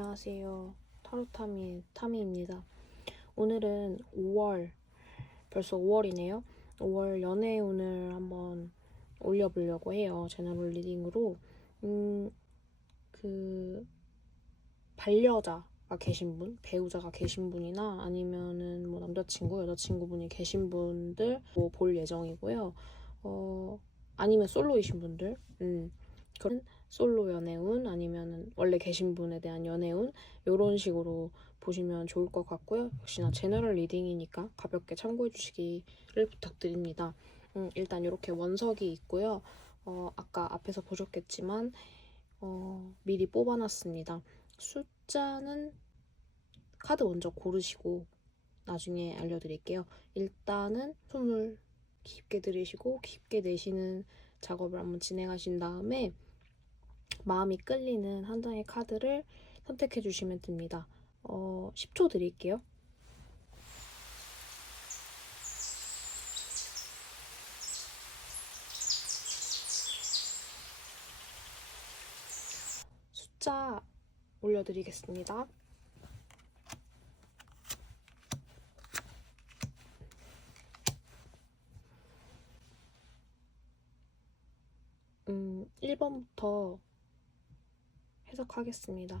안녕하세요. 타로타미입니다. 오늘은 5월, 벌써 5월이네요. 5월 연애운을 한번 올려보려고 해요. 제너럴 리딩으로. 그, 반려자가 계신 분, 배우자가 계신 분이나 아니면은 뭐 남자친구, 여자친구분이 계신 분들 볼 예정이고요. 아니면 솔로이신 분들, 그런 솔로 연애운 아니면 원래 계신 분에 대한 연애운 이런 식으로 보시면 좋을 것 같고요. 역시나 제너럴 리딩이니까 가볍게 참고해 주시기를 부탁드립니다. 일단 이렇게 원석이 있고요. 아까 앞에서 보셨겠지만 미리 뽑아놨습니다. 숫자는 카드 먼저 고르시고 나중에 알려드릴게요. 일단은 숨을 깊게 들이쉬고 깊게 내쉬는 작업을 한번 진행하신 다음에 마음이 끌리는 한 장의 카드를 선택해 주시면 됩니다. 10초 드릴게요. 숫자 올려드리겠습니다. 1번부터 해석하겠습니다.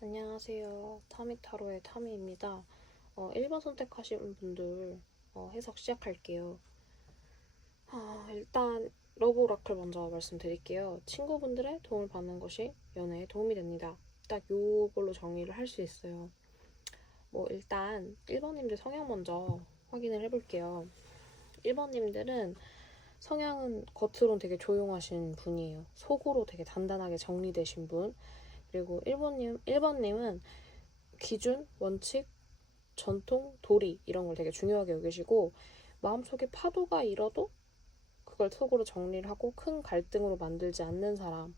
안녕하세요. 타미타로의 타미입니다. 1번 선택하신 분들 해석 시작할게요. 일단 러브 오라클 먼저 말씀드릴게요. 친구분들의 도움을 받는 것이 연애에 도움이 됩니다. 딱 요걸로 정의를 할 수 있어요. 일단 1번님들 성향 먼저 확인을 해볼게요. 1번님들은 성향은 겉으론 되게 조용하신 분이에요. 속으로 되게 단단하게 정리되신 분. 그리고 1번님은 기준, 원칙, 전통, 도리 이런 걸 되게 중요하게 여기시고 마음속에 파도가 일어도 그걸 속으로 정리를 하고 큰 갈등으로 만들지 않는 사람.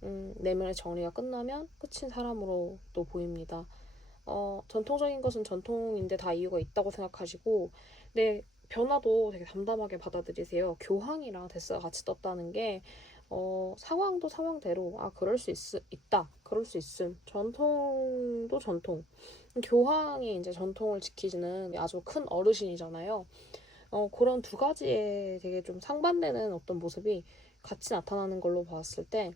내면의 정리가 끝나면 끝인 사람으로 또 보입니다. 전통적인 것은 전통인데 다 이유가 있다고 생각하시고 근데 변화도 되게 담담하게 받아들이세요. 교황이랑 데스가 같이 떴다는 게 상황도 상황대로 그럴 수 있다. 그럴 수 있음. 전통도 전통. 교황이 이제 전통을 지키시는 아주 큰 어르신이잖아요. 그런 두 가지에 되게 좀 상반되는 어떤 모습이 같이 나타나는 걸로 봤을 때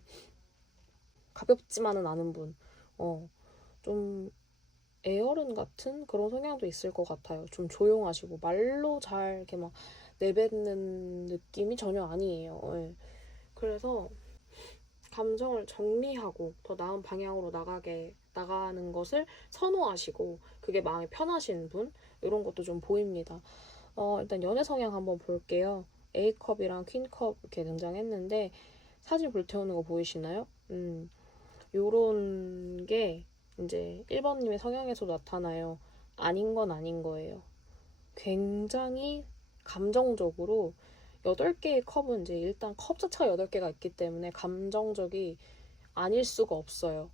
가볍지만은 않은 분. 좀 애어른 같은 그런 성향도 있을 것 같아요. 좀 조용하시고 말로 잘 이렇게 막 내뱉는 느낌이 전혀 아니에요. 네. 그래서 감정을 정리하고 더 나은 방향으로 나가는 것을 선호하시고 그게 마음이 편하신 분 이런 것도 좀 보입니다. 일단 연애 성향 한번 볼게요. A컵이랑 퀸컵 이렇게 등장했는데 사진 불태우는 거 보이시나요? 요런 게 이제 1번님의 성향에서 나타나요. 아닌 건 아닌 거예요. 굉장히 감정적으로 8개의 컵은 이제 일단 컵 자체가 8개가 있기 때문에 감정적이 아닐 수가 없어요.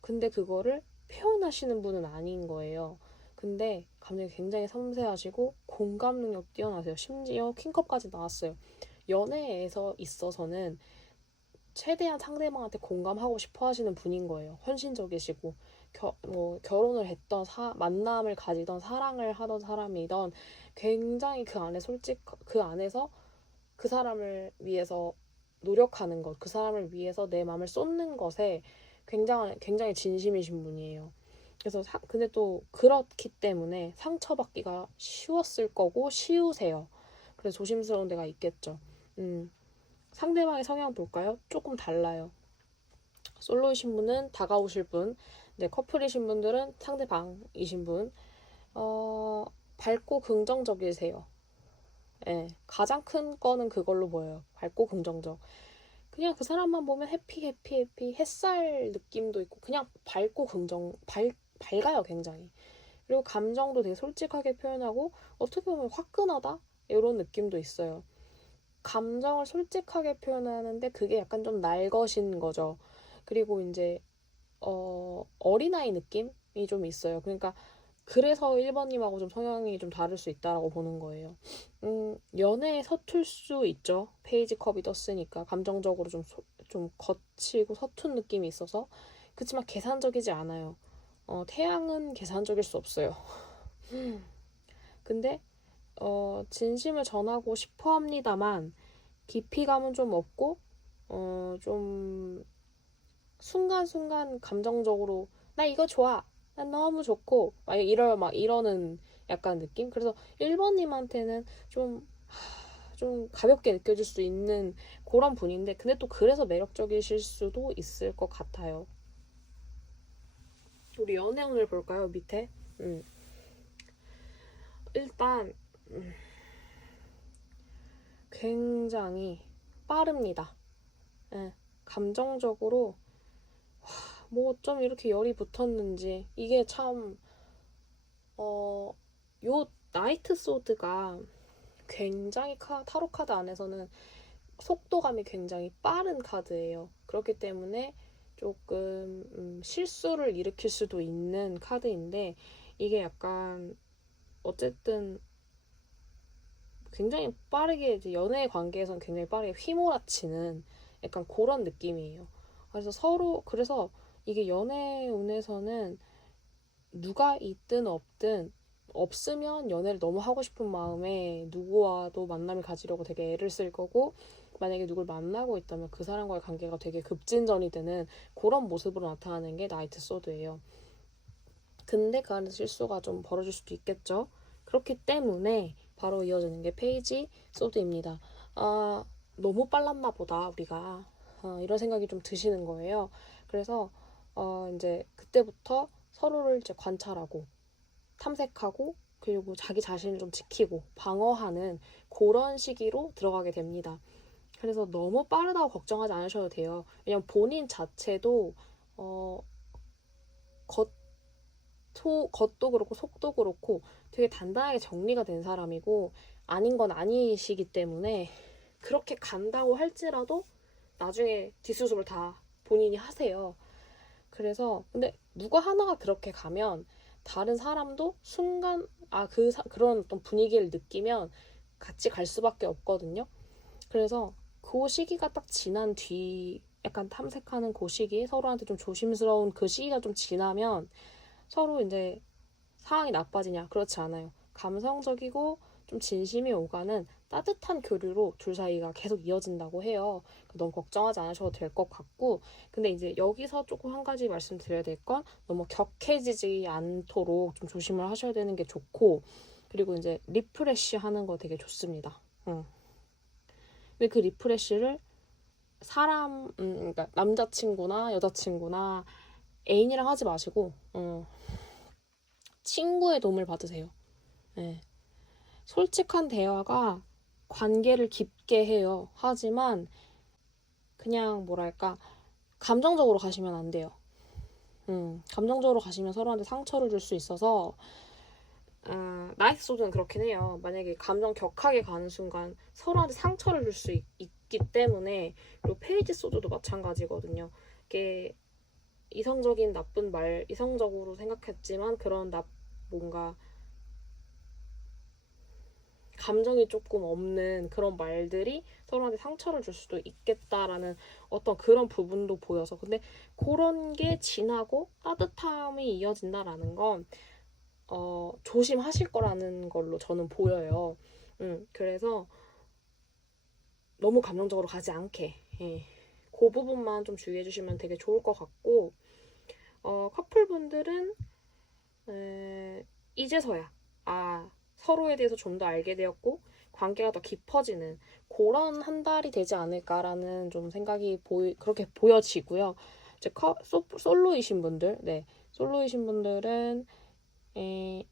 근데 그거를 표현하시는 분은 아닌 거예요. 근데 감정이 굉장히 섬세하시고 공감 능력 뛰어나세요. 심지어 킹컵까지 나왔어요. 연애에서 있어서는 최대한 상대방한테 공감하고 싶어 하시는 분인 거예요. 헌신적이시고 결혼을 했던 만남을 가지던 사랑을 하던 사람이던 굉장히 그 안에서 그 사람을 위해서 노력하는 것, 그 사람을 위해서 내 마음을 쏟는 것에 굉장히 진심이신 분이에요. 그래서 근데 또 그렇기 때문에 상처받기가 쉬웠을 거고 쉬우세요. 그래서 조심스러운 데가 있겠죠. 상대방의 성향 볼까요? 조금 달라요. 솔로이신 분은 다가오실 분, 커플이신 분들은 상대방이신 분. 밝고 긍정적이세요. 네, 가장 큰 거는 그걸로 보여요. 밝고 긍정적. 그냥 그 사람만 보면 해피 햇살 느낌도 있고 그냥 밝아요 굉장히. 그리고 감정도 되게 솔직하게 표현하고 어떻게 보면 화끈하다 이런 느낌도 있어요. 감정을 솔직하게 표현하는데 그게 약간 좀 날것인 거죠. 그리고 이제 어린아이 느낌이 좀 있어요. 그러니까 그래서 1번님하고 좀 성향이 좀 다를 수 있다라고 보는 거예요. 연애에 서툴 수 있죠. 페이지 컵이 떴으니까 감정적으로 좀 거치고 서툰 느낌이 있어서. 그렇지만 계산적이지 않아요. 태양은 계산적일 수 없어요. 근데 진심을 전하고 싶어 합니다만 깊이감은 좀 없고 좀 순간순간 감정적으로 나 이거 좋아. 난 너무 좋고 막 이러는 약간 느낌? 그래서 1번님한테는 좀 가볍게 느껴질 수 있는 그런 분인데 근데 또 그래서 매력적이실 수도 있을 것 같아요. 우리 연애운을 볼까요? 밑에? 일단 굉장히 빠릅니다. 예, 감정적으로 뭐 좀 이렇게 열이 붙었는지 이게 참 요 나이트 소드가 굉장히 타로 카드 안에서는 속도감이 굉장히 빠른 카드예요. 그렇기 때문에 조금 실수를 일으킬 수도 있는 카드인데 이게 약간 어쨌든 굉장히 빠르게 이제 연애 관계에서는 굉장히 빠르게 휘몰아치는 약간 그런 느낌이에요. 그래서 이게 연애 운에서는 누가 있든 없든 없으면 연애를 너무 하고 싶은 마음에 누구와도 만남을 가지려고 되게 애를 쓸 거고 만약에 누굴 만나고 있다면 그 사람과의 관계가 되게 급진전이 되는 그런 모습으로 나타나는 게 나이트 소드예요. 근데 그 안에서 실수가 좀 벌어질 수도 있겠죠. 그렇기 때문에 바로 이어지는 게 페이지 소드입니다. 아, 너무 빨랐나 보다 우리가 이런 생각이 좀 드시는 거예요. 그래서 이제 그때부터 서로를 이제 관찰하고 탐색하고 그리고 자기 자신을 좀 지키고 방어하는 그런 시기로 들어가게 됩니다. 그래서 너무 빠르다고 걱정하지 않으셔도 돼요. 왜냐면 본인 자체도 어, 겉도 그렇고 속도 그렇고 되게 단단하게 정리가 된 사람이고 아닌 건 아니시기 때문에 그렇게 간다고 할지라도 나중에 뒷수습을 다 본인이 하세요. 그래서 근데 누가 하나가 그렇게 가면 다른 사람도 순간 그런 어떤 분위기를 느끼면 같이 갈 수밖에 없거든요. 그래서 그 시기가 딱 지난 뒤 약간 탐색하는 그 시기 서로한테 좀 조심스러운 그 시기가 좀 지나면 서로 이제 상황이 나빠지냐? 그렇지 않아요. 감성적이고 좀 진심이 오가는 따뜻한 교류로 둘 사이가 계속 이어진다고 해요. 너무 걱정하지 않으셔도 될 것 같고, 근데 이제 여기서 조금 한 가지 말씀드려야 될 건 너무 격해지지 않도록 좀 조심을 하셔야 되는 게 좋고, 그리고 이제 리프레시 하는 거 되게 좋습니다. 근데 그 리프레시를 그러니까 남자친구나 여자친구나 애인이랑 하지 마시고, 친구의 도움을 받으세요. 네. 솔직한 대화가 관계를 깊게 해요. 하지만 그냥 뭐랄까 감정적으로 가시면 안 돼요. 감정적으로 가시면 서로한테 상처를 줄 수 있어서 나이트 소드는 그렇긴 해요. 만약에 감정 격하게 가는 순간 서로한테 상처를 줄 수 있기 때문에 그리고 페이지 소드도 마찬가지거든요. 이게 이성적인 나쁜 말 이성적으로 생각했지만 그런 뭔가 감정이 조금 없는 그런 말들이 서로한테 상처를 줄 수도 있겠다라는 어떤 그런 부분도 보여서 근데 그런 게 지나고 따뜻함이 이어진다라는 건 조심하실 거라는 걸로 저는 보여요. 그래서 너무 감정적으로 가지 않게 그 부분만 좀 주의해 주시면 되게 좋을 것 같고 커플분들은 이제서야 서로에 대해서 좀 더 알게 되었고 관계가 더 깊어지는 그런 한 달이 되지 않을까라는 좀 생각이 그렇게 보여지고요. 이제 솔로이신 분들, 네, 솔로이신 분들은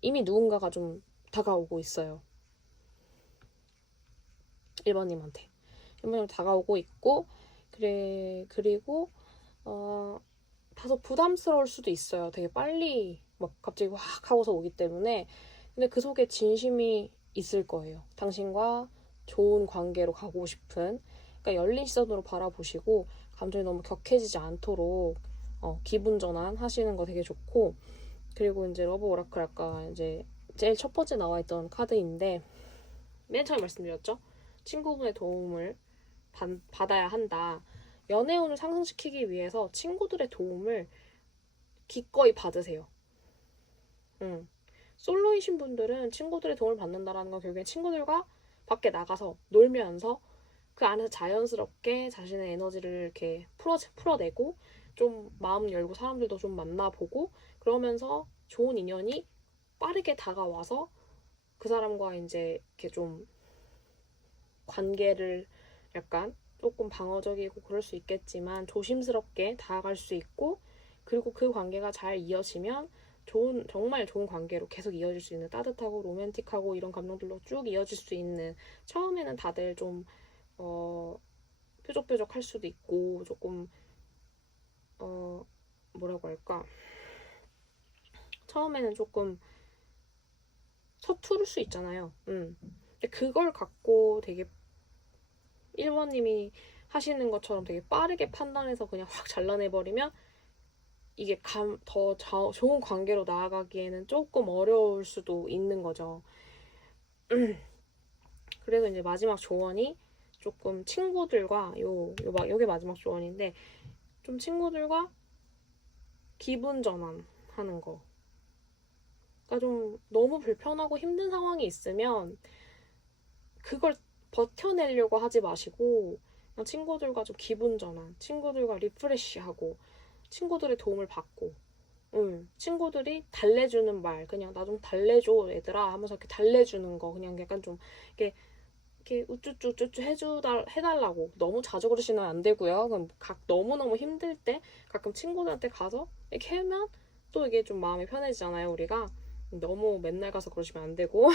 이미 누군가가 좀 다가오고 있어요. 1번님한테. 1번님 다가오고 있고 그리고 다소 부담스러울 수도 있어요. 되게 빨리 막 갑자기 확 하고서 오기 때문에 근데 그 속에 진심이 있을 거예요. 당신과 좋은 관계로 가고 싶은 그러니까 열린 시선으로 바라보시고 감정이 너무 격해지지 않도록 기분 전환 하시는 거 되게 좋고 그리고 이제 러브 오라클 아까 이제 제일 첫 번째 나와 있던 카드인데 맨 처음에 말씀드렸죠. 친구분의 도움을 받아야 한다. 연애운을 상승시키기 위해서 친구들의 도움을 기꺼이 받으세요. 솔로이신 분들은 친구들의 도움을 받는다라는 건 결국엔 친구들과 밖에 나가서 놀면서 그 안에서 자연스럽게 자신의 에너지를 이렇게 풀어내고 좀 마음 열고 사람들도 좀 만나보고 그러면서 좋은 인연이 빠르게 다가와서 그 사람과 이제 이렇게 좀 관계를 약간 조금 방어적이고 그럴 수 있겠지만 조심스럽게 다가갈 수 있고 그리고 그 관계가 잘 이어지면 정말 좋은 관계로 계속 이어질 수 있는 따뜻하고 로맨틱하고 이런 감정들로 쭉 이어질 수 있는 처음에는 다들 좀 뾰족뾰족할 수도 있고 조금 뭐라고 할까 처음에는 조금 서투를 수 있잖아요. 근데 그걸 갖고 되게 1번님이 하시는 것처럼 되게 빠르게 판단해서 그냥 확 잘라내버리면 이게 더 좋은 관계로 나아가기에는 조금 어려울 수도 있는 거죠. 그래서 이제 마지막 조언이 조금 친구들과 요게 마지막 조언인데 좀 친구들과 기분 전환하는 거. 그러니까 좀 너무 불편하고 힘든 상황이 있으면 그걸 버텨내려고 하지 마시고 그냥 친구들과 좀 기분 전환, 친구들과 리프레시하고 친구들의 도움을 받고 친구들이 달래주는 말 그냥 나 좀 달래줘 얘들아 하면서 이렇게 달래주는 거 그냥 약간 좀 이렇게 우쭈쭈쭈쭈 해달라고 너무 자주 그러시면 안 되고요. 그럼 너무너무 힘들 때 가끔 친구들한테 가서 이렇게 하면 또 이게 좀 마음이 편해지잖아요 우리가 너무 맨날 가서 그러시면 안 되고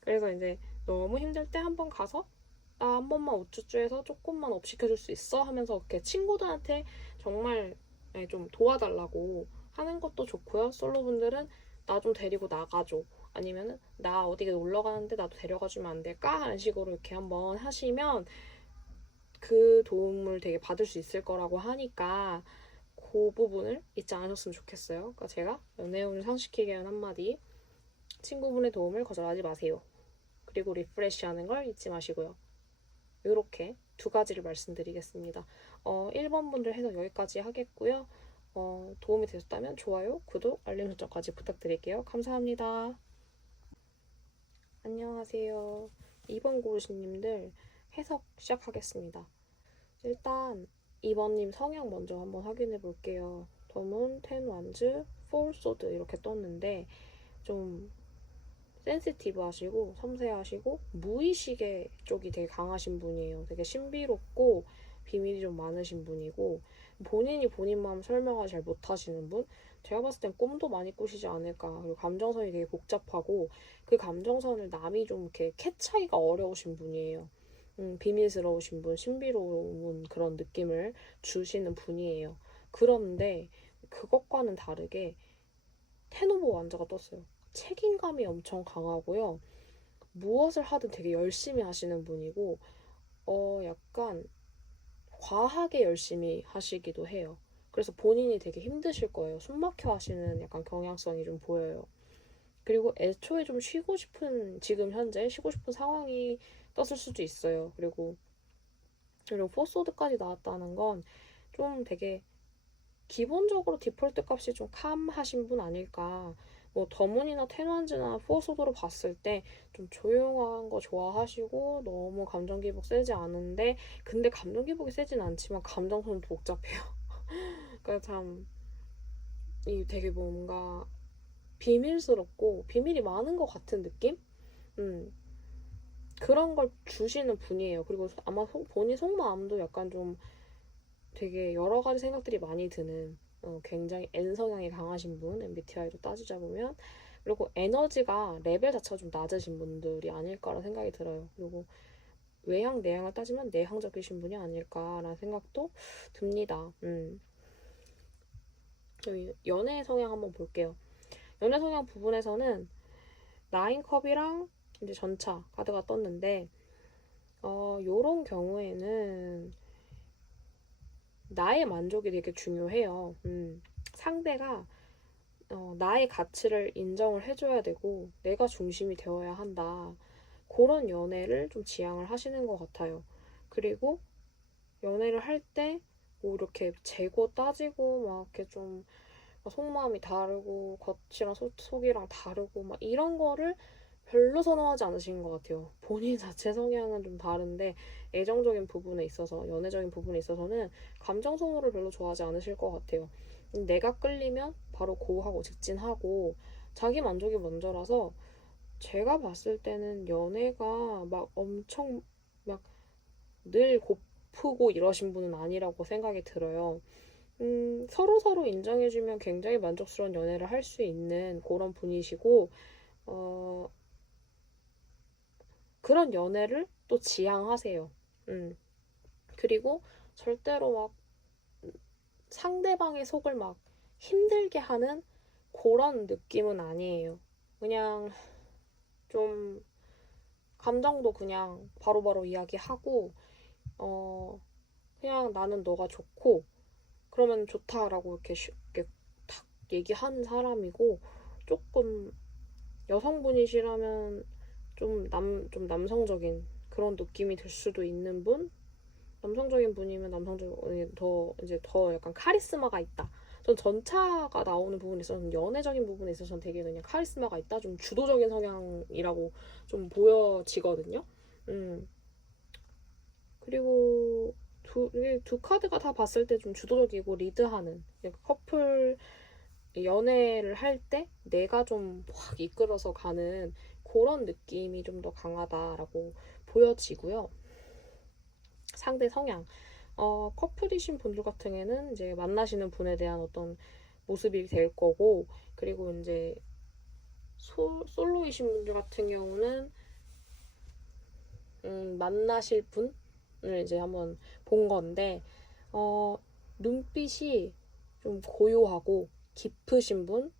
그래서 이제 너무 힘들 때 한번 가서 나 한 번만 우쭈쭈해서 조금만 업 시켜줄 수 있어 하면서 이렇게 친구들한테 정말 좀 도와달라고 하는 것도 좋고요. 솔로분들은 나 좀 데리고 나가줘. 아니면은 나 어디 놀러 가는데 나도 데려가주면 안 될까? 하는 식으로 이렇게 한번 하시면 그 도움을 되게 받을 수 있을 거라고 하니까 그 부분을 잊지 않으셨으면 좋겠어요. 그러니까 제가 연애운을 상식히게 한 한마디 친구분의 도움을 거절하지 마세요. 그리고 리프레시하는 걸 잊지 마시고요. 이렇게 두 가지를 말씀드리겠습니다. 1번 분들 해서 여기까지 하겠고요. 도움이 되셨다면 좋아요, 구독, 알림 설정까지 부탁드릴게요. 감사합니다. 안녕하세요. 2번 고르신님들 해석 시작하겠습니다. 일단 2번님 성향 먼저 한번 확인해 볼게요. 덤은 10 완즈, 4 소드 이렇게 떴는데 좀 센시티브 하시고 섬세하시고 무의식의 쪽이 되게 강하신 분이에요. 되게 신비롭고 비밀이 좀 많으신 분이고 본인이 본인 마음 설명을 잘 못하시는 분? 제가 봤을 땐 꿈도 많이 꾸시지 않을까. 그리고 감정선이 되게 복잡하고 그 감정선을 남이 좀 이렇게 캐치하기가 어려우신 분이에요. 비밀스러우신 분, 신비로운 그런 느낌을 주시는 분이에요. 그런데 그것과는 다르게 테노보 완자가 떴어요. 책임감이 엄청 강하고요. 무엇을 하든 되게 열심히 하시는 분이고, 약간 과하게 열심히 하시기도 해요. 그래서 본인이 되게 힘드실 거예요. 숨막혀 하시는 약간 경향성이 좀 보여요. 그리고 애초에 좀 지금 현재 쉬고 싶은 상황이 떴을 수도 있어요. 그리고 포소드까지 나왔다는 건 좀 되게 기본적으로 디폴트 값이 좀 캄하신 분 아닐까. 뭐 더문이나 테넌즈나 포소드로 봤을 때 좀 조용한 거 좋아하시고 너무 감정 기복 세지 않은데 근데 감정 기복이 세진 않지만 감정선은 복잡해요. 그러니까 참 이 되게 뭔가 비밀스럽고 비밀이 많은 것 같은 느낌? 음 그런 걸 주시는 분이에요. 그리고 아마 본인 속마음도 약간 좀 되게 여러 가지 생각들이 많이 드는 굉장히 N 성향이 강하신 분, MBTI로 따지자 보면 그리고 에너지가 레벨 자체가 좀 낮으신 분들이 아닐까라는 생각이 들어요. 그리고 외향, 내향을 따지면 내향적이신 분이 아닐까라는 생각도 듭니다. 연애 성향 한번 볼게요. 연애 성향 부분에서는 나인컵이랑 이제 전차 카드가 떴는데 요런 경우에는 나의 만족이 되게 중요해요. 상대가 나의 가치를 인정을 해줘야 되고 내가 중심이 되어야 한다. 그런 연애를 좀 지향을 하시는 것 같아요. 그리고 연애를 할 때 뭐 이렇게 재고 따지고 막 이렇게 좀 속마음이 다르고 겉이랑 속이랑 다르고 막 이런 거를 별로 선호하지 않으신 것 같아요. 본인 자체 성향은 좀 다른데 애정적인 부분에 있어서 연애적인 부분에 있어서는 감정 소모를 별로 좋아하지 않으실 것 같아요. 내가 끌리면 바로 고하고 직진하고 자기 만족이 먼저라서 제가 봤을 때는 연애가 막 엄청 막 늘 고프고 이러신 분은 아니라고 생각이 들어요. 서로서로 인정해주면 굉장히 만족스러운 연애를 할 수 있는 그런 분이시고, 어, 그런 연애를 또 지향하세요. 그리고 절대로 막 상대방의 속을 막 힘들게 하는 그런 느낌은 아니에요. 그냥 좀 감정도 그냥 바로바로 이야기하고, 그냥 나는 너가 좋고, 그러면 좋다라고 이렇게 탁 얘기하는 사람이고, 조금 여성분이시라면 좀 남성적인 그런 느낌이 들 수도 있는 분? 남성적인 분이면 남성적인 더 약간 카리스마가 있다. 전 전차가 나오는 부분에 있어서는 연애적인 부분에 있어서는 되게 그냥 카리스마가 있다. 좀 주도적인 성향이라고 좀 보여지거든요. 음. 그리고 이게 두 카드가 다 봤을 때 좀 주도적이고 리드하는 커플 연애를 할 때 내가 좀 확 이끌어서 가는 그런 느낌이 좀 더 강하다라고 보여지고요. 상대 성향. 커플이신 분들 같은 경우에는 이제 만나시는 분에 대한 어떤 모습이 될 거고, 그리고 이제 솔로이신 분들 같은 경우는 만나실 분을 이제 한번 본 건데, 눈빛이 좀 고요하고 깊으신 분,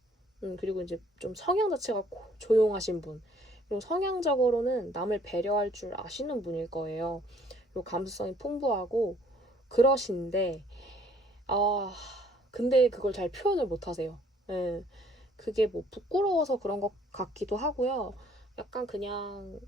그리고 이제 좀 성향 자체가 조용하신 분, 그리고 성향적으로는 남을 배려할 줄 아시는 분일 거예요. 그리고 감수성이 풍부하고 그러신데, 아, 근데 그걸 잘 표현을 못 하세요. 예. 그게 뭐 부끄러워서 그런 것 같기도 하고요. 약간 그냥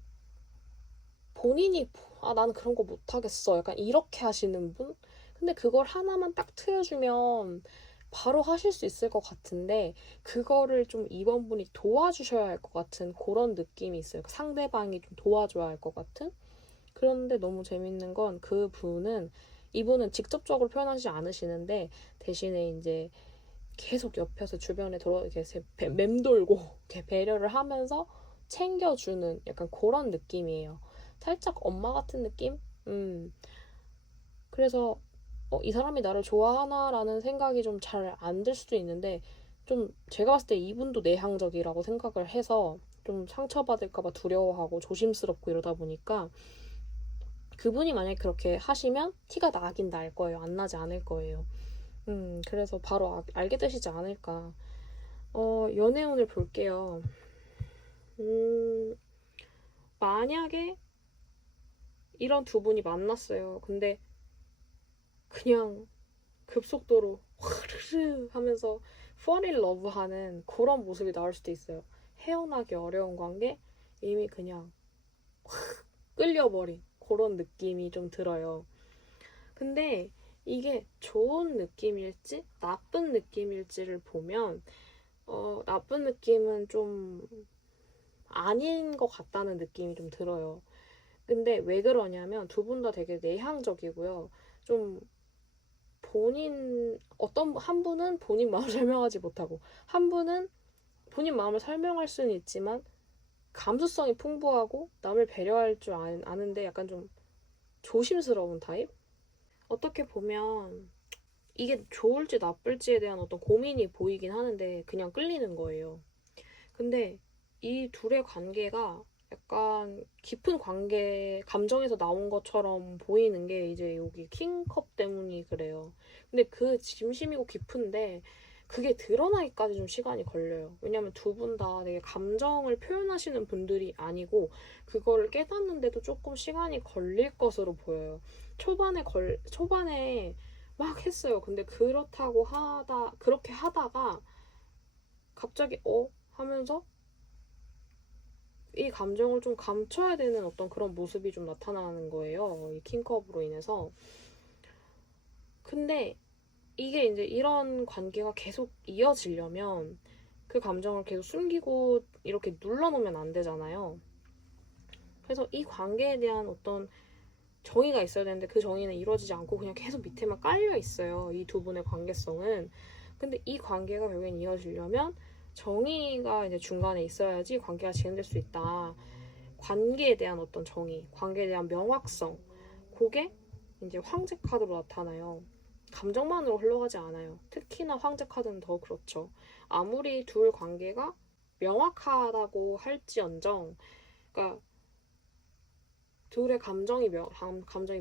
본인이 나는 그런 거 못하겠어. 약간 이렇게 하시는 분? 근데 그걸 하나만 딱 트여주면 바로 하실 수 있을 것 같은데 그거를 좀 이번 분이 도와주셔야 할 것 같은 그런 느낌이 있어요. 상대방이 좀 도와줘야 할 것 같은? 그런데 너무 재밌는 건 그 분은 이분은 직접적으로 표현하지 않으시는데 대신에 이제 계속 옆에서 주변에 이렇게 맴돌고 이렇게 배려를 하면서 챙겨주는 약간 그런 느낌이에요. 살짝 엄마 같은 느낌? 그래서 이 사람이 나를 좋아하나라는 생각이 좀 잘 안 들 수도 있는데 좀 제가 봤을 때 이분도 내향적이라고 생각을 해서 좀 상처받을까 봐 두려워하고 조심스럽고 이러다 보니까 그분이 만약에 그렇게 하시면 티가 나긴 날 거예요. 안 나지 않을 거예요. 그래서 바로 알게 되시지 않을까. 연애운을 볼게요. 만약에 이런 두 분이 만났어요. 근데 그냥 급속도로 화르르 하면서 fall in love 하는 그런 모습이 나올 수도 있어요. 헤어나기 어려운 관계 이미 그냥 확 끌려버린 그런 느낌이 좀 들어요. 근데 이게 좋은 느낌일지 나쁜 느낌일지를 보면 나쁜 느낌은 좀 아닌 것 같다는 느낌이 좀 들어요. 근데 왜 그러냐면 두 분 다 되게 내향적이고요. 좀 어떤 한 분은 본인 마음을 설명하지 못하고 한 분은 본인 마음을 설명할 수는 있지만 감수성이 풍부하고 남을 배려할 줄 아는데 약간 좀 조심스러운 타입? 어떻게 보면 이게 좋을지 나쁠지에 대한 어떤 고민이 보이긴 하는데 그냥 끌리는 거예요. 근데 이 둘의 관계가 약간 깊은 감정에서 나온 것처럼 보이는 게 이제 여기 킹컵 때문이 그래요. 근데 그 진심이고 깊은데 그게 드러나기까지 좀 시간이 걸려요. 왜냐면 두 분 다 되게 감정을 표현하시는 분들이 아니고 그거를 깨닫는데도 조금 시간이 걸릴 것으로 보여요. 초반에 막 했어요. 근데 그렇게 하다가 갑자기 하면서 이 감정을 좀 감춰야 되는 어떤 그런 모습이 좀 나타나는 거예요. 이 킹컵으로 인해서. 근데 이게 이제 이런 관계가 계속 이어지려면 그 감정을 계속 숨기고 이렇게 눌러놓으면 안 되잖아요. 그래서 이 관계에 대한 어떤 정의가 있어야 되는데 그 정의는 이루어지지 않고 그냥 계속 밑에만 깔려 있어요. 이 두 분의 관계성은. 근데 이 관계가 결국엔 이어지려면 정의가 이제 중간에 있어야지 관계가 진행될 수 있다. 관계에 대한 어떤 정의, 관계에 대한 명확성, 그게 이제 황제 카드로 나타나요. 감정만으로 흘러가지 않아요. 특히나 황제 카드는 더 그렇죠. 아무리 둘 관계가 명확하다고 할지언정, 그러니까 둘의 감정이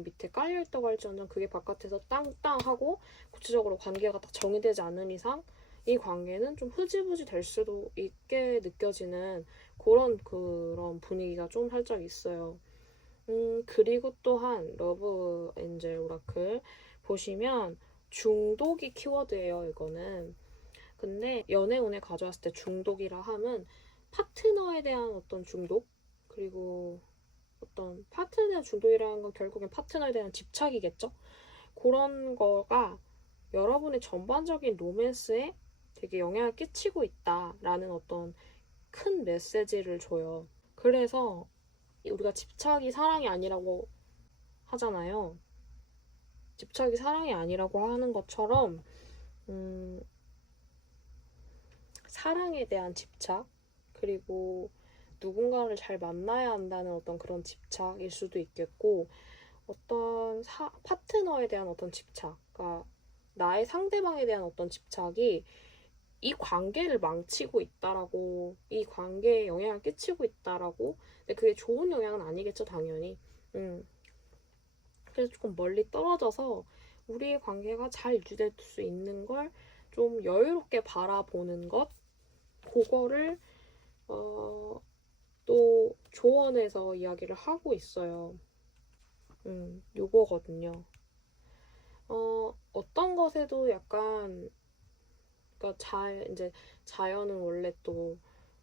밑에 깔려있다고 할지언정 그게 바깥에서 땅땅하고 구체적으로 관계가 딱 정의되지 않는 이상 이 관계는 좀 흐지부지 될 수도 있게 느껴지는 그런 분위기가 좀 살짝 있어요. 그리고 또한 러브 엔젤 오라클 보시면 중독이 키워드예요, 이거는. 근데 연애운에 가져왔을 때 중독이라 함은 파트너에 대한 어떤 중독, 그리고 어떤 파트너에 대한 중독이라는 건 결국엔 파트너에 대한 집착이겠죠? 그런 거가 여러분의 전반적인 로맨스에 되게 영향을 끼치고 있다라는 어떤 큰 메시지를 줘요. 그래서 우리가 집착이 사랑이 아니라고 하잖아요. 집착이 사랑이 아니라고 하는 것처럼 사랑에 대한 집착, 그리고 누군가를 잘 만나야 한다는 어떤 그런 집착일 수도 있겠고, 어떤 파트너에 대한 어떤 집착, 그러니까 나의 상대방에 대한 어떤 집착이 이 관계를 망치고 있다라고, 이 관계에 영향을 끼치고 있다라고. 근데 그게 좋은 영향은 아니겠죠, 당연히. 그래서 조금 멀리 떨어져서 우리의 관계가 잘 유지될 수 있는 걸 좀 여유롭게 바라보는 것, 그거를 또 조언해서 이야기를 하고 있어요. 요거거든요. 어떤 것에도 약간, 그러니까 이제 자연은 원래 또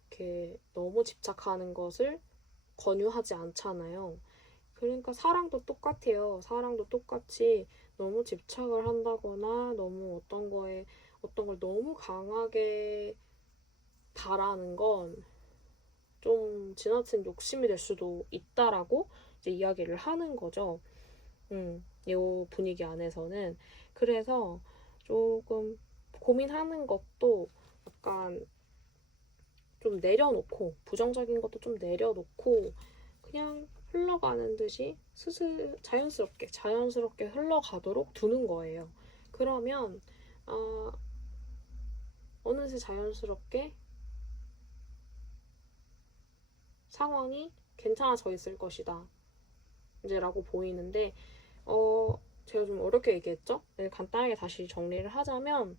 이렇게 너무 집착하는 것을 권유하지 않잖아요. 그러니까 사랑도 똑같아요. 사랑도 똑같이 너무 집착을 한다거나 너무 어떤 걸 너무 강하게 바라는 건 좀 지나친 욕심이 될 수도 있다라고 이제 이야기를 하는 거죠. 이 분위기 안에서는. 그래서 조금 고민하는 것도 약간 좀 내려놓고, 부정적인 것도 좀 내려놓고 그냥 흘러가는 듯이 스슬 자연스럽게 흘러가도록 두는 거예요. 그러면 어느새 자연스럽게 상황이 괜찮아져 있을 것이다 이제 라고 보이는데, 제가 좀 어렵게 얘기했죠? 네, 간단하게 다시 정리를 하자면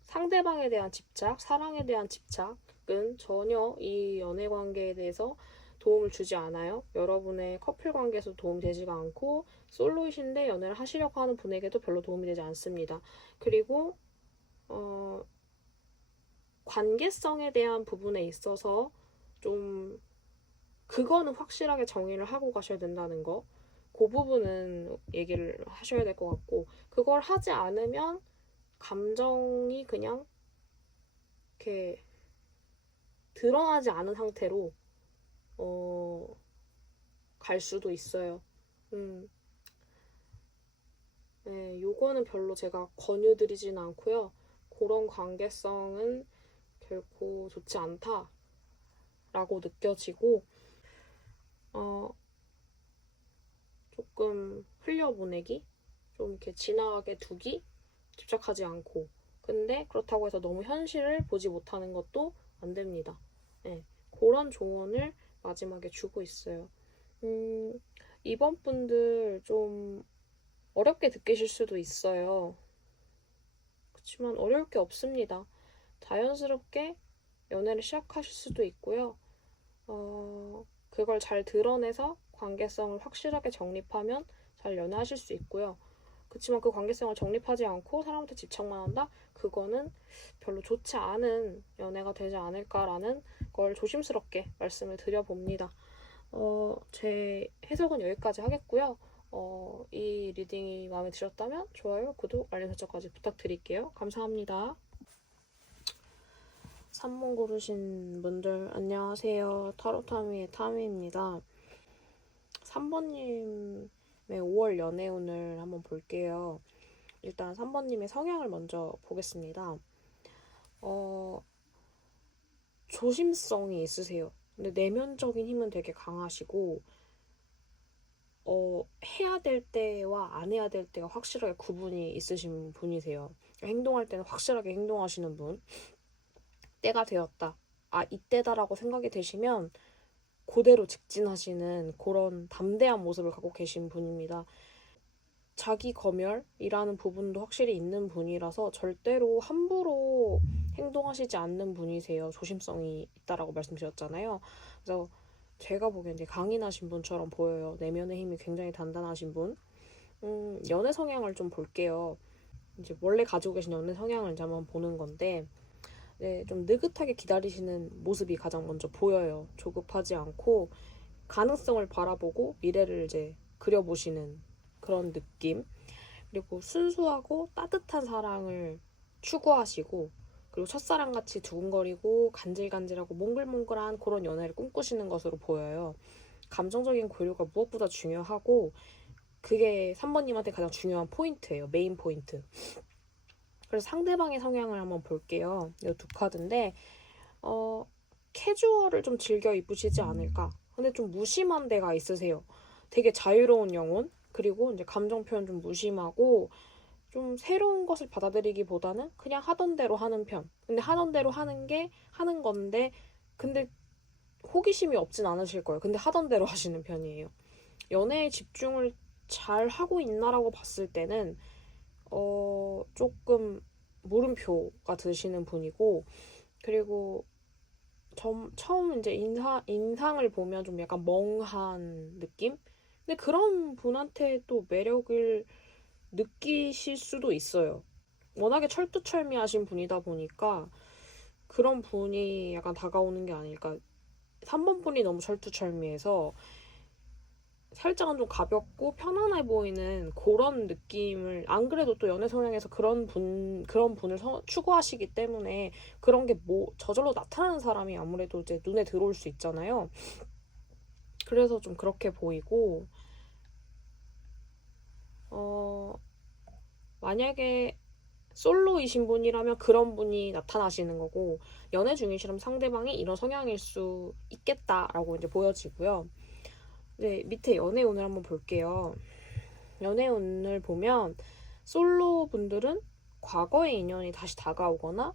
상대방에 대한 집착, 사랑에 대한 집착은 전혀 이 연애 관계에 대해서 도움을 주지 않아요. 여러분의 커플 관계에서 도움이 되지가 않고, 솔로이신데 연애를 하시려고 하는 분에게도 별로 도움이 되지 않습니다. 그리고 관계성에 대한 부분에 있어서 좀 그거는 확실하게 정의를 하고 가셔야 된다는 거, 그 부분은 얘기를 하셔야 될 것 같고, 그걸 하지 않으면 감정이 그냥 이렇게 드러나지 않은 상태로 갈 수도 있어요. 네, 요거는 별로 제가 권유드리진 않고요. 그런 관계성은 결코 좋지 않다라고 느껴지고, 조금 흘려보내기, 좀 이렇게 지나가게 두기, 집착하지 않고. 근데 그렇다고 해서 너무 현실을 보지 못하는 것도 안 됩니다. 네, 그런 조언을 마지막에 주고 있어요. 이번 분들 좀 어렵게 느끼실 수도 있어요. 그렇지만 어려울 게 없습니다. 자연스럽게 연애를 시작하실 수도 있고요. 그걸 잘 드러내서 관계성을 확실하게 정립하면 잘 연애하실 수 있고요. 그치만 그 관계성을 정립하지 않고 사람한테 집착만 한다? 그거는 별로 좋지 않은 연애가 되지 않을까라는 걸 조심스럽게 말씀을 드려봅니다. 제 해석은 여기까지 하겠고요. 이 리딩이 마음에 드셨다면 좋아요, 구독, 알림 설정까지 부탁드릴게요. 감사합니다. 3번 고르신 분들 안녕하세요. 타로타미의 타미입니다. 3번님의 5월 연애운을 한번 볼게요. 일단 3번님의 성향을 먼저 보겠습니다. 조심성이 있으세요. 근데 내면적인 힘은 되게 강하시고 해야 될 때와 안 해야 될 때가 확실하게 구분이 있으신 분이세요. 행동할 때는 확실하게 행동하시는 분. 때가 되었다. 이때다라고 생각이 되시면 그대로 직진하시는 그런 담대한 모습을 갖고 계신 분입니다. 자기 검열이라는 부분도 확실히 있는 분이라서 절대로 함부로 행동하시지 않는 분이세요. 조심성이 있다라고 말씀드렸잖아요. 그래서 제가 보기엔 되게 강인하신 분처럼 보여요. 내면의 힘이 굉장히 단단하신 분. 연애 성향을 좀 볼게요. 이제 원래 가지고 계신 연애 성향을 이제 한번 보는 건데, 네, 좀 느긋하게 기다리시는 모습이 가장 먼저 보여요. 조급하지 않고 가능성을 바라보고 미래를 이제 그려보시는 그런 느낌. 그리고 순수하고 따뜻한 사랑을 추구하시고, 그리고 첫사랑같이 두근거리고 간질간질하고 몽글몽글한 그런 연애를 꿈꾸시는 것으로 보여요. 감정적인 교류가 무엇보다 중요하고 그게 3번님한테 가장 중요한 포인트예요. 메인 포인트. 그래서 상대방의 성향을 한번 볼게요. 이 두 카드인데 캐주얼을 좀 즐겨 입으시지 않을까. 근데 좀 무심한 데가 있으세요. 되게 자유로운 영혼, 그리고 이제 감정 표현 좀 무심하고 좀 새로운 것을 받아들이기보다는 그냥 하던 대로 하는 편. 근데 하던 대로 하는 게 하는 건데, 근데 호기심이 없진 않으실 거예요. 근데 하던 대로 하시는 편이에요. 연애에 집중을 잘 하고 있나라고 봤을 때는 조금 물음표가 드시는 분이고, 그리고 처음 이제 인상을 보면 좀 약간 멍한 느낌? 근데 그런 분한테 또 매력을 느끼실 수도 있어요. 워낙에 철두철미하신 분이다 보니까 그런 분이 약간 다가오는 게 아닐까. 3번 분이 너무 철두철미해서 살짝은 좀 가볍고 편안해 보이는 그런 느낌을, 안 그래도 또 연애 성향에서 그런 분을 추구하시기 때문에 그런 게 저절로 나타나는 사람이 아무래도 이제 눈에 들어올 수 있잖아요. 그래서 좀 그렇게 보이고, 만약에 솔로이신 분이라면 그런 분이 나타나시는 거고, 연애 중이시라면 상대방이 이런 성향일 수 있겠다라고 이제 보여지고요. 네, 밑에 연애운을 한번 볼게요. 연애운을 보면 솔로 분들은 과거의 인연이 다시 다가오거나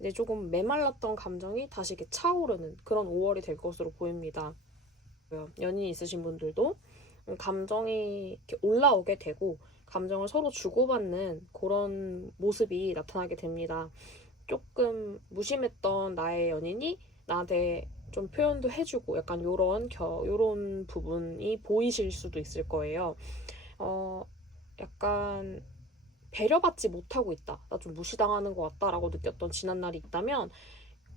이제 조금 메말랐던 감정이 다시 이렇게 차오르는 그런 5월이 될 것으로 보입니다. 연인이 있으신 분들도 감정이 이렇게 올라오게 되고 감정을 서로 주고받는 그런 모습이 나타나게 됩니다. 조금 무심했던 나의 연인이 나한테 좀 표현도 해주고 약간 요런 부분이 보이실 수도 있을 거예요. 약간 배려받지 못하고 있다. 나 좀 무시당하는 것 같다라고 느꼈던 지난날이 있다면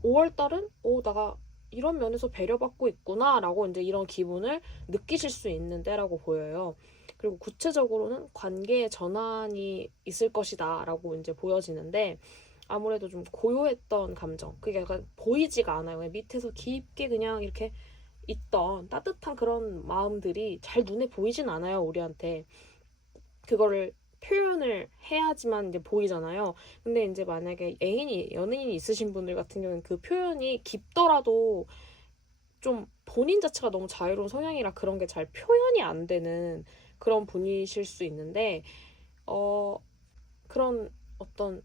5월달은 내가 이런 면에서 배려받고 있구나 라고 이제 이런 기분을 느끼실 수 있는 때라고 보여요. 그리고 구체적으로는 관계의 전환이 있을 것이다 라고 이제 보여지는데, 아무래도 좀 고요했던 감정, 그게 약간 보이지가 않아요. 그냥 밑에서 깊게 그냥 이렇게 있던 따뜻한 그런 마음들이 잘 눈에 보이진 않아요, 우리한테. 그거를 표현을 해야지만 이제 보이잖아요. 근데 이제 만약에 연예인이 있으신 분들 같은 경우는 그 표현이 깊더라도 좀 본인 자체가 너무 자유로운 성향이라 그런 게 잘 표현이 안 되는 그런 분이실 수 있는데, 그런 어떤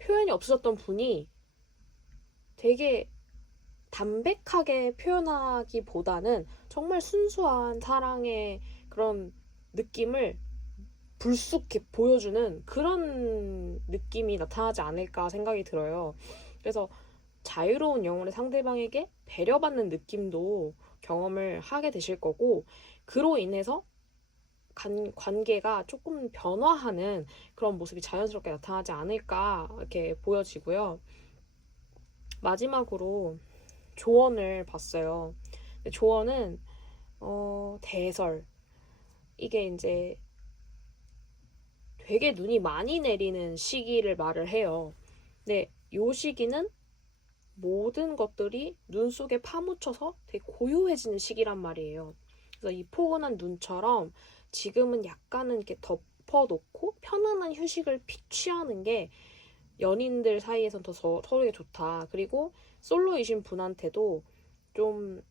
표현이 없으셨던 분이 되게 담백하게 표현하기보다는 정말 순수한 사랑의 그런 느낌을 불쑥 보여주는 그런 느낌이 나타나지 않을까 생각이 들어요. 그래서 자유로운 영혼의 상대방에게 배려받는 느낌도 경험을 하게 되실 거고, 그로 인해서 관계가 조금 변화하는 그런 모습이 자연스럽게 나타나지 않을까 이렇게 보여지고요. 마지막으로 조언을 봤어요. 조언은 대설. 이게 이제 되게 눈이 많이 내리는 시기를 말을 해요. 근데 요 시기는 모든 것들이 눈 속에 파묻혀서 되게 고요해지는 시기란 말이에요. 그래서 이 포근한 눈처럼 지금은 약간은 이렇게 덮어놓고 편안한 휴식을 취하는 게 연인들 사이에선 더 서로에게 좋다. 그리고 솔로이신 분한테도 좀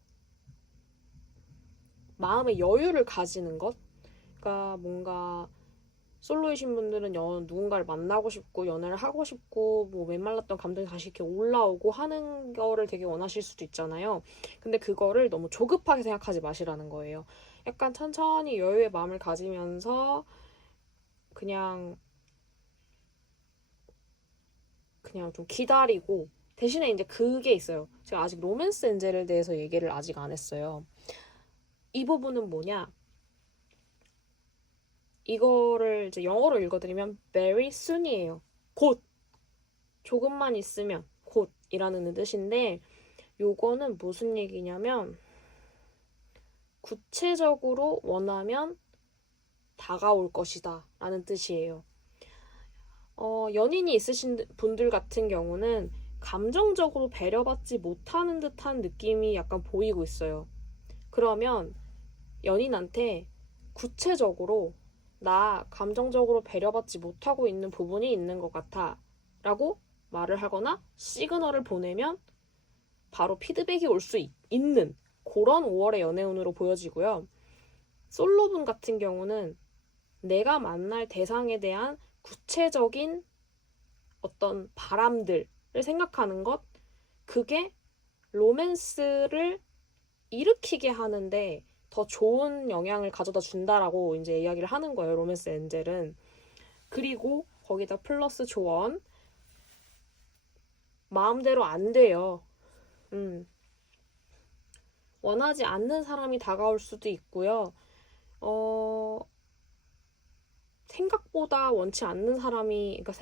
마음의 여유를 가지는 것? 그러니까 뭔가 솔로이신 분들은 누군가를 만나고 싶고 연애를 하고 싶고 뭐 메말랐던 감정이 다시 이렇게 올라오고 하는 거를 되게 원하실 수도 있잖아요. 근데 그거를 너무 조급하게 생각하지 마시라는 거예요. 약간 천천히 여유의 마음을 가지면서 그냥 좀 기다리고 대신에 이제 그게 있어요. 제가 아직 로맨스 엔젤에 대해서 얘기를 아직 안 했어요. 이 부분은 뭐냐? 이거를 이제 영어로 읽어드리면 very soon이에요. 곧. 조금만 있으면 곧이라는 뜻인데 요거는 무슨 얘기냐면 구체적으로 원하면 다가올 것이다 라는 뜻이에요. 연인이 있으신 분들 같은 경우는 감정적으로 배려받지 못하는 듯한 느낌이 약간 보이고 있어요. 그러면 연인한테 구체적으로 나 감정적으로 배려받지 못하고 있는 부분이 있는 것 같아 라고 말을 하거나 시그널을 보내면 바로 피드백이 올 수 있는 그런 5월의 연애운으로 보여지고요. 솔로분 같은 경우는 내가 만날 대상에 대한 구체적인 어떤 바람들을 생각하는 것, 그게 로맨스를 일으키게 하는데 더 좋은 영향을 가져다 준다라고 이제 이야기를 하는 거예요. 로맨스 엔젤은. 그리고 거기다 플러스 조언. 마음대로 안 돼요. 원하지 않는 사람이 다가올 수도 있고요. 생각보다 원치 않는 사람이, 그러니까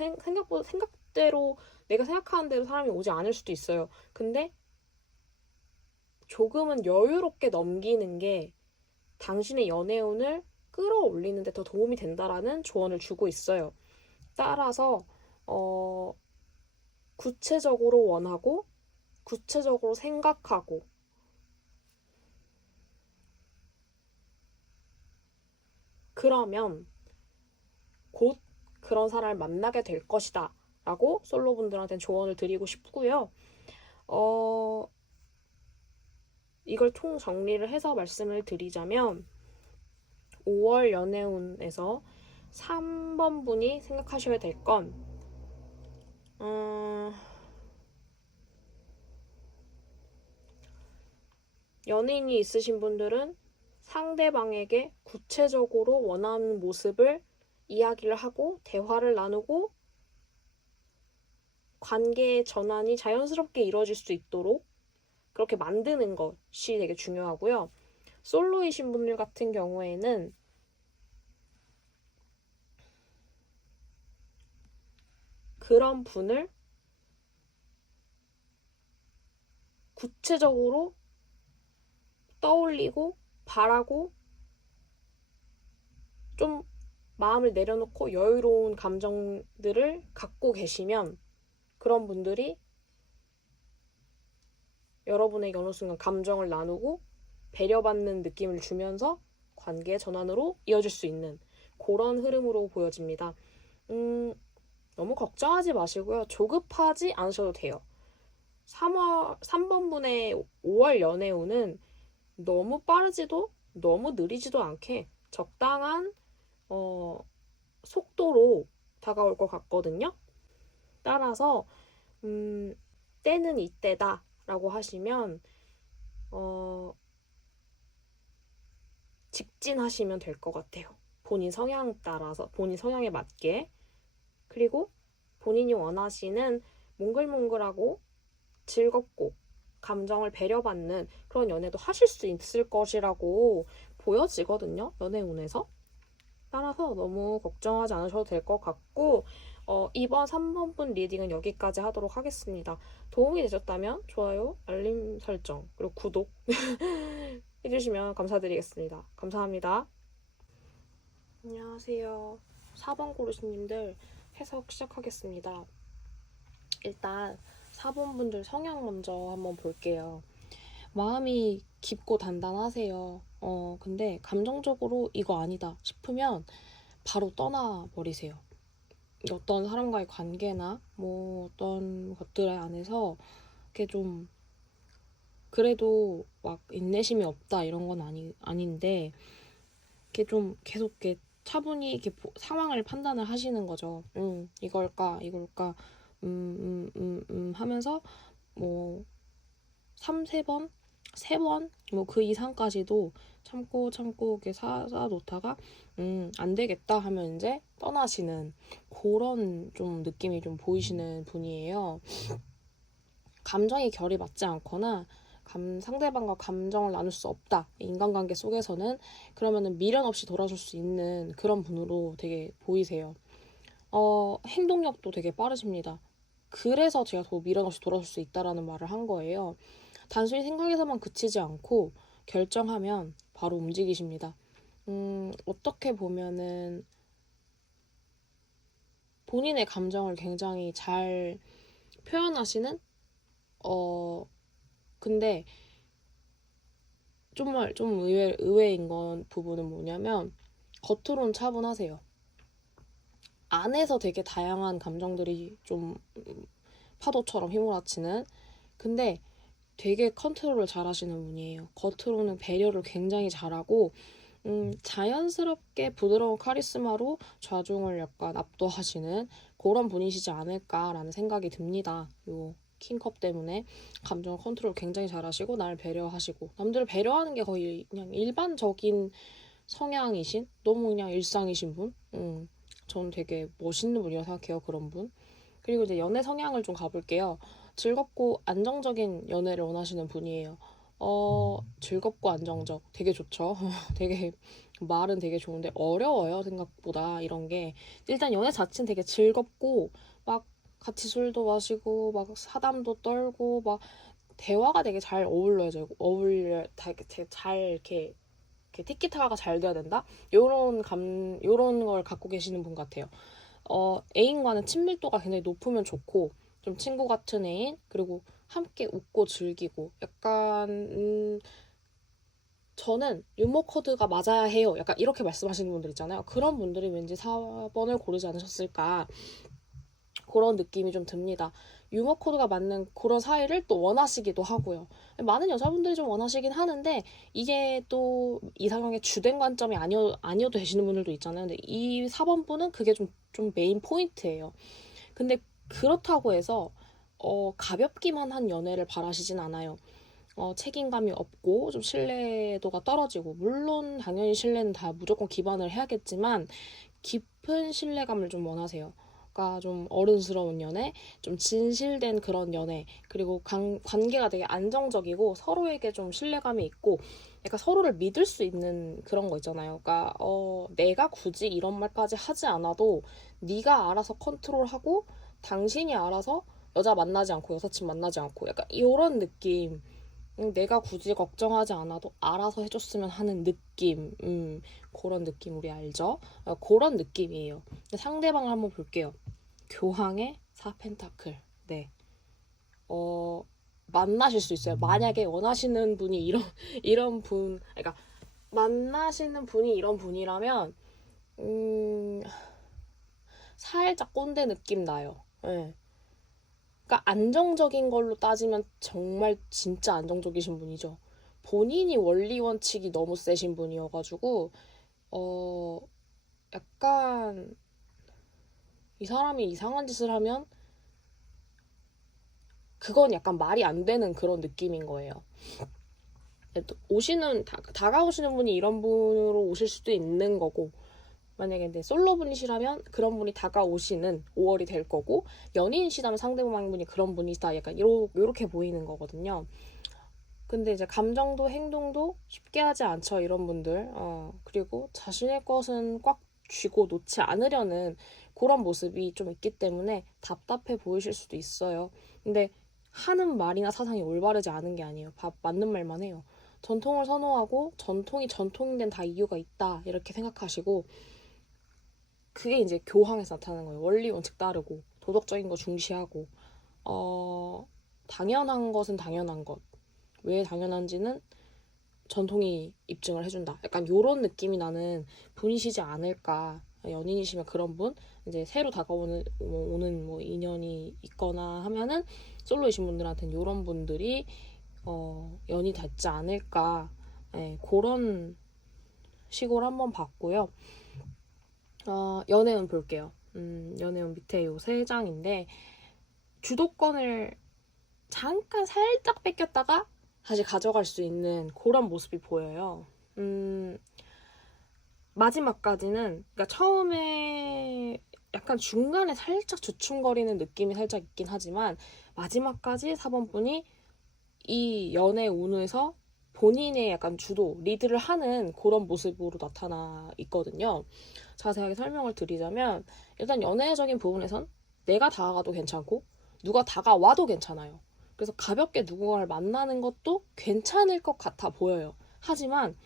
생각대로, 내가 생각하는 대로 사람이 오지 않을 수도 있어요. 근데 조금은 여유롭게 넘기는 게 당신의 연애운을 끌어올리는 데 더 도움이 된다라는 조언을 주고 있어요. 따라서 구체적으로 원하고 구체적으로 생각하고 그러면 곧 그런 사람을 만나게 될 것이다 라고 솔로분들한테는 조언을 드리고 싶고요. 이걸 총 정리를 해서 말씀을 드리자면 5월 연애운에서 3번 분이 생각하셔야 될 건 연인이 있으신 분들은 상대방에게 구체적으로 원하는 모습을 이야기를 하고 대화를 나누고 관계의 전환이 자연스럽게 이루어질 수 있도록 그렇게 만드는 것이 되게 중요하고요. 솔로이신 분들 같은 경우에는 그런 분을 구체적으로 떠올리고 바라고 좀 마음을 내려놓고 여유로운 감정들을 갖고 계시면 그런 분들이 여러분에게 어느 순간 감정을 나누고 배려받는 느낌을 주면서 관계의 전환으로 이어질 수 있는 그런 흐름으로 보여집니다. 너무 걱정하지 마시고요. 조급하지 않으셔도 돼요. 3번 분의 5월 연애운은 너무 빠르지도 너무 느리지도 않게 적당한 속도로 다가올 것 같거든요. 따라서 때는 이때다 라고 하시면 직진하시면 될 것 같아요. 본인 성향 따라서 본인 성향에 맞게. 그리고 본인이 원하시는 몽글몽글하고 즐겁고 감정을 배려받는 그런 연애도 하실 수 있을 것이라고 보여지거든요. 연애운에서. 따라서 너무 걱정하지 않으셔도 될 것 같고, 이번 3번 분 리딩은 여기까지 하도록 하겠습니다. 도움이 되셨다면 좋아요, 알림 설정, 그리고 구독 해주시면 감사드리겠습니다. 감사합니다. 안녕하세요. 4번 고르신님들 해석 시작하겠습니다. 일단 4번 분들 성향 먼저 한번 볼게요. 마음이 깊고 단단하세요. 근데 감정적으로 이거 아니다 싶으면 바로 떠나버리세요. 어떤 사람과의 관계나 뭐 어떤 것들 안에서 이렇게 좀 그래도 막 인내심이 없다 이런 건 아닌데 이렇게 좀 계속 이렇게 차분히 이렇게 상황을 판단을 하시는 거죠. 이걸까 하면서 뭐 3, 4번, 3번 뭐 그 이상까지도 참고 이렇게 쌓아놓다가 안 되겠다 하면 이제 떠나시는 그런 좀 느낌이 좀 보이시는 분이에요. 감정이 결이 맞지 않거나 상대방과 감정을 나눌 수 없다. 인간관계 속에서는 그러면은 미련 없이 돌아설 수 있는 그런 분으로 되게 보이세요. 행동력도 되게 빠르십니다. 그래서 제가 더 미련 없이 돌아설 수 있다라는 말을 한 거예요. 단순히 생각에서만 그치지 않고 결정하면 바로 움직이십니다. 어떻게 보면은 본인의 감정을 굉장히 잘 표현하시는 근데 정말 좀 의외인 건 부분은 뭐냐면 겉으로는 차분하세요. 안에서 되게 다양한 감정들이 좀 파도처럼 휘몰아치는 근데 되게 컨트롤을 잘 하시는 분이에요. 겉으로는 배려를 굉장히 잘하고 자연스럽게 부드러운 카리스마로 좌중을 약간 압도하시는 그런 분이시지 않을까라는 생각이 듭니다. 요 킹컵 때문에 감정 컨트롤 굉장히 잘하시고 날 배려하시고 남들을 배려하는 게 거의 그냥 일반적인 성향이신 너무 그냥 일상이신 분. 저는 되게 멋있는 분이라고 생각해요. 그런 분. 그리고 이제 연애 성향을 좀 가볼게요. 즐겁고 안정적인 연애를 원하시는 분이에요. 즐겁고 안정적. 되게 좋죠. 되게, 말은 되게 좋은데 어려워요. 생각보다 이런 게. 일단 연애 자체는 되게 즐겁고, 막 같이 술도 마시고, 막 사담도 떨고, 막 대화가 되게 잘 되게 잘 이렇게 티키타카가 잘 돼야 된다? 요런 걸 갖고 계시는 분 같아요. 애인과는 친밀도가 굉장히 높으면 좋고, 좀 친구 같은 애인, 그리고 함께 웃고 즐기고, 약간, 저는 유머 코드가 맞아야 해요. 약간 이렇게 말씀하시는 분들 있잖아요. 그런 분들이 왠지 4번을 고르지 않으셨을까. 그런 느낌이 좀 듭니다. 유머 코드가 맞는 그런 사이를 또 원하시기도 하고요. 많은 여자분들이 좀 원하시긴 하는데 이게 또 이상형의 주된 관점이 아니어도 되시는 분들도 있잖아요. 근데 이 4번 분은 그게 좀 메인 포인트예요. 근데 그렇다고 해서 가볍기만 한 연애를 바라시진 않아요. 책임감이 없고 좀 신뢰도가 떨어지고 물론 당연히 신뢰는 다 무조건 기반을 해야겠지만 깊은 신뢰감을 좀 원하세요. 그러니까 좀 어른스러운 연애, 좀 진실된 그런 연애, 그리고 관계가 되게 안정적이고 서로에게 좀 신뢰감이 있고 약간 서로를 믿을 수 있는 그런 거 있잖아요. 그러니까 내가 굳이 이런 말까지 하지 않아도 네가 알아서 컨트롤하고 당신이 알아서 여자 만나지 않고 여사친 만나지 않고 약간 이런 느낌. 내가 굳이 걱정하지 않아도 알아서 해줬으면 하는 느낌. 그런 느낌 우리 알죠? 그런 느낌이에요. 상대방을 한번 볼게요. 교황의 4펜타클. 네. 어, 만나실 수 있어요. 만약에 원하시는 분이 이런 분, 그러니까 만나시는 분이 이런 분이라면, 살짝 꼰대 느낌 나요. 네. 그러니까 안정적인 걸로 따지면 정말 진짜 안정적이신 분이죠. 본인이 원리 원칙이 너무 세신 분이어가지고 어 약간 이 사람이 이상한 짓을 하면 그건 약간 말이 안 되는 그런 느낌인 거예요. 다가오시는 분이 이런 분으로 오실 수도 있는 거고 만약에 솔로 분이시라면 그런 분이 다가오시는 5월이 될 거고 연인이시다면 상대방분이 그런 분이다 약간 요렇게 보이는 거거든요. 근데 이제 감정도 행동도 쉽게 하지 않죠 이런 분들. 그리고 자신의 것은 꽉 쥐고 놓지 않으려는 그런 모습이 좀 있기 때문에 답답해 보이실 수도 있어요. 근데 하는 말이나 사상이 올바르지 않은 게 아니에요. 맞는 말만 해요. 전통을 선호하고 전통이 전통인 데는 다 이유가 있다 이렇게 생각하시고, 그게 이제 교황에서 나타나는 거예요. 원리 원칙 따르고 도덕적인 거 중시하고, 당연한 것은 당연한 것, 왜 당연한지는 전통이 입증을 해준다. 약간 요런 느낌이 나는 분이시지 않을까. 연인이시면 그런 분, 이제 새로 다가오는 오는 뭐 인연이 있거나 하면은 솔로이신 분들한테는 요런 분들이 연이 닿지 않을까. 네, 그런 식으로 한번 봤고요. 연애운 볼게요. 연애운 밑에 요 3장인데 주도권을 잠깐 살짝 뺏겼다가 다시 가져갈 수 있는 그런 모습이 보여요. 마지막까지는, 그러니까 처음에 약간 중간에 살짝 주춤거리는 느낌이 살짝 있긴 하지만 마지막까지 4번 분이 이 연애 운에서 본인의 약간 주도, 리드를 하는 그런 모습으로 나타나 있거든요. 자세하게 설명을 드리자면, 일단 연애적인 부분에선 내가 다가가도 괜찮고 누가 다가와도 괜찮아요. 그래서 가볍게 누군가를 만나는 것도 괜찮을 것 같아 보여요. 하지만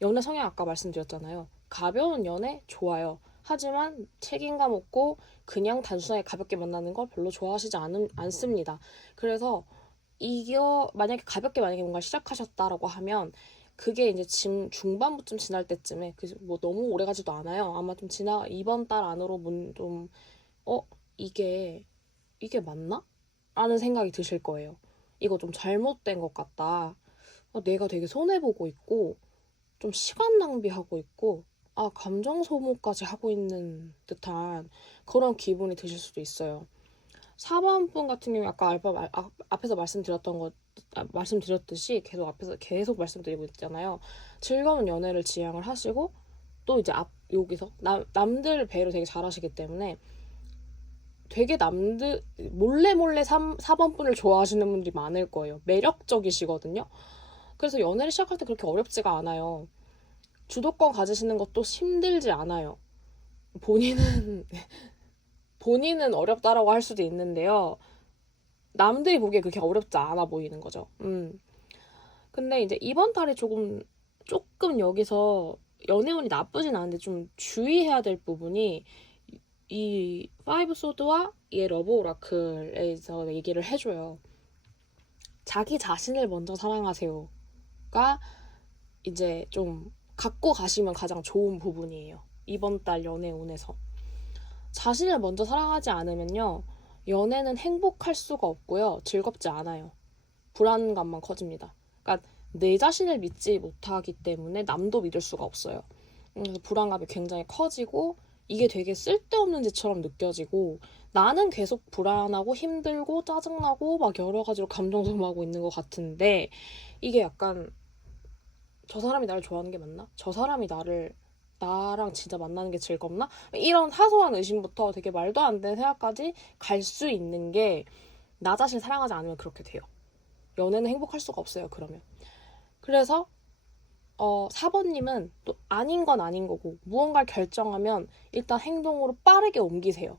연애 성향 아까 말씀드렸잖아요. 가벼운 연애 좋아요. 하지만 책임감 없고 그냥 단순하게 가볍게 만나는 걸 별로 좋아하시지 않습니다. 그래서 만약에 가볍게 뭔가 시작하셨다라고 하면 그게 이제 중반부쯤 지날 때쯤에, 뭐 너무 오래 가지도 않아요. 아마 좀 이번 달 안으로 좀 이게 맞나? 라는 생각이 드실 거예요. 이거 좀 잘못된 것 같다. 내가 되게 손해보고 있고 좀 시간 낭비하고 있고 감정 소모까지 하고 있는 듯한 그런 기분이 드실 수도 있어요. 4번 분 같은 경우에 아까 앞에서 말씀드렸듯이 계속 말씀드리고 있잖아요. 즐거운 연애를 지향을 하시고, 또 이제 여기서 남들 배를 되게 잘하시기 때문에 되게 남들 몰래 4번 분을 좋아하시는 분들이 많을 거예요. 매력적이시거든요. 그래서 연애를 시작할 때 그렇게 어렵지가 않아요. 주도권 가지시는 것도 힘들지 않아요. 본인은 어렵다라고 할 수도 있는데요. 남들이 보기에 그렇게 어렵지 않아 보이는 거죠. 근데 이제 이번 달에 조금 여기서 연애운이 나쁘진 않은데 좀 주의해야 될 부분이, 이 파이브 소드와 이 러브 오라클에서 얘기를 해줘요. 자기 자신을 먼저 사랑하세요가 이제 좀 갖고 가시면 가장 좋은 부분이에요. 이번 달 연애운에서. 자신을 먼저 사랑하지 않으면요, 연애는 행복할 수가 없고요, 즐겁지 않아요. 불안감만 커집니다. 그러니까 내 자신을 믿지 못하기 때문에 남도 믿을 수가 없어요. 그래서 불안감이 굉장히 커지고 이게 되게 쓸데없는 짓처럼 느껴지고, 나는 계속 불안하고 힘들고 짜증나고 막 여러 가지로 감정 소모하고 있는 것 같은데, 이게 약간 저 사람이 나를 좋아하는 게 맞나? 저 사람이 나랑 진짜 만나는 게 즐겁나? 이런 사소한 의심부터 되게 말도 안 되는 생각까지 갈 수 있는 게, 나 자신 사랑하지 않으면 그렇게 돼요. 연애는 행복할 수가 없어요, 그러면. 그래서 4번님은 또 아닌 건 아닌 거고, 무언가를 결정하면 일단 행동으로 빠르게 옮기세요.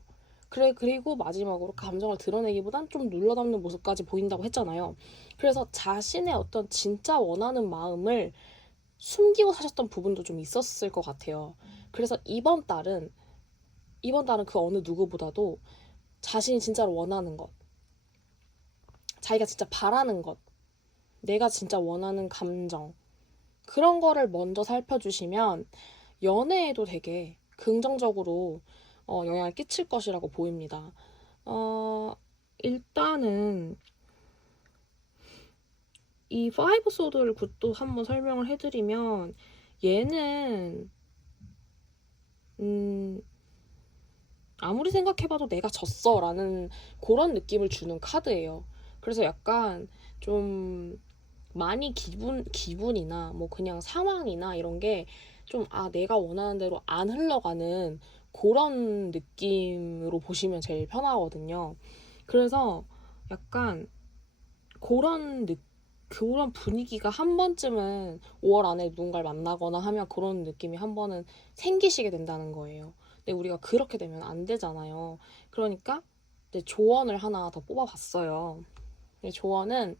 그리고 마지막으로 감정을 드러내기보단 좀 눌러담는 모습까지 보인다고 했잖아요. 그래서 자신의 어떤 진짜 원하는 마음을 숨기고 사셨던 부분도 좀 있었을 것 같아요. 그래서 이번 달은 그 어느 누구보다도 자신이 진짜로 원하는 것, 자기가 진짜 바라는 것, 내가 진짜 원하는 감정, 그런 거를 먼저 살펴주시면 연애에도 되게 긍정적으로 영향을 끼칠 것이라고 보입니다. 일단은 이 파이브 소드를 또 한번 설명을 해드리면, 얘는 아무리 생각해봐도 내가 졌어 라는 그런 느낌을 주는 카드예요. 그래서 약간 좀 많이 기분이나 뭐 그냥 상황이나 이런 게 좀 내가 원하는 대로 안 흘러가는 그런 느낌으로 보시면 제일 편하거든요. 그래서 약간 그런 그런 분위기가 한 번쯤은 5월 안에 누군가를 만나거나 하면 그런 느낌이 한 번은 생기시게 된다는 거예요. 근데 우리가 그렇게 되면 안 되잖아요. 그러니까 이제 조언을 하나 더 뽑아봤어요. 조언은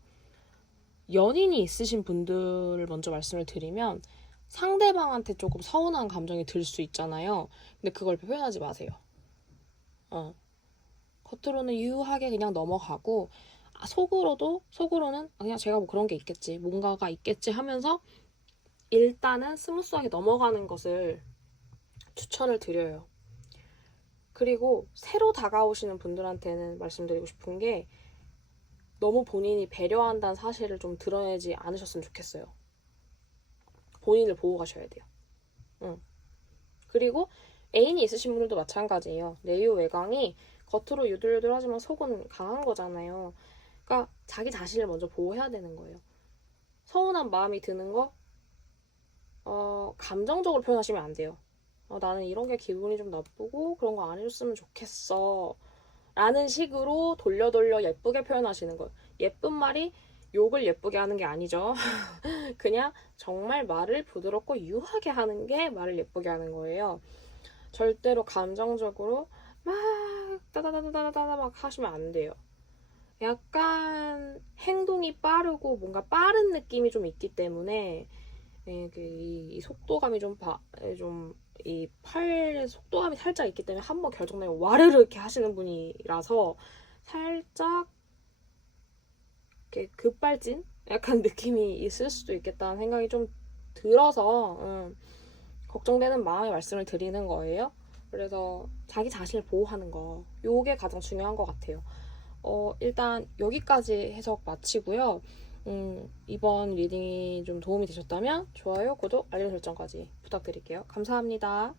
연인이 있으신 분들을 먼저 말씀을 드리면 상대방한테 조금 서운한 감정이 들 수 있잖아요. 근데 그걸 표현하지 마세요. 겉으로는 유하게 그냥 넘어가고 속으로는 그냥 제가 뭐 그런 게 있겠지, 뭔가가 있겠지 하면서 일단은 스무스하게 넘어가는 것을 추천을 드려요. 그리고 새로 다가오시는 분들한테는 말씀드리고 싶은 게 너무 본인이 배려한다는 사실을 좀 드러내지 않으셨으면 좋겠어요. 본인을 보고 가셔야 돼요. 그리고 애인이 있으신 분들도 마찬가지예요. 내유 외광이 겉으로 유들유들하지만 속은 강한 거잖아요. 그러니까 자기 자신을 먼저 보호해야 되는 거예요. 서운한 마음이 드는 거 감정적으로 표현하시면 안 돼요. 나는 이런 게 기분이 좀 나쁘고 그런 거 안 해줬으면 좋겠어 라는 식으로 돌려 예쁘게 표현하시는 거예요. 예쁜 말이 욕을 예쁘게 하는 게 아니죠. 그냥 정말 말을 부드럽고 유하게 하는 게 말을 예쁘게 하는 거예요. 절대로 감정적으로 막 따다다다다다 막 하시면 안 돼요. 약간 행동이 빠르고 뭔가 빠른 느낌이 좀 있기 때문에 이 속도감이 이 팔의 속도감이 살짝 있기 때문에 한번 결정되면 와르르 이렇게 하시는 분이라서 살짝 이렇게 급발진? 약간 느낌이 있을 수도 있겠다는 생각이 좀 들어서 걱정되는 마음에 말씀을 드리는 거예요. 그래서 자기 자신을 보호하는 거, 요게 가장 중요한 것 같아요. 일단 여기까지 해석 마치고요. 이번 리딩이 좀 도움이 되셨다면 좋아요, 구독, 알림 설정까지 부탁드릴게요. 감사합니다.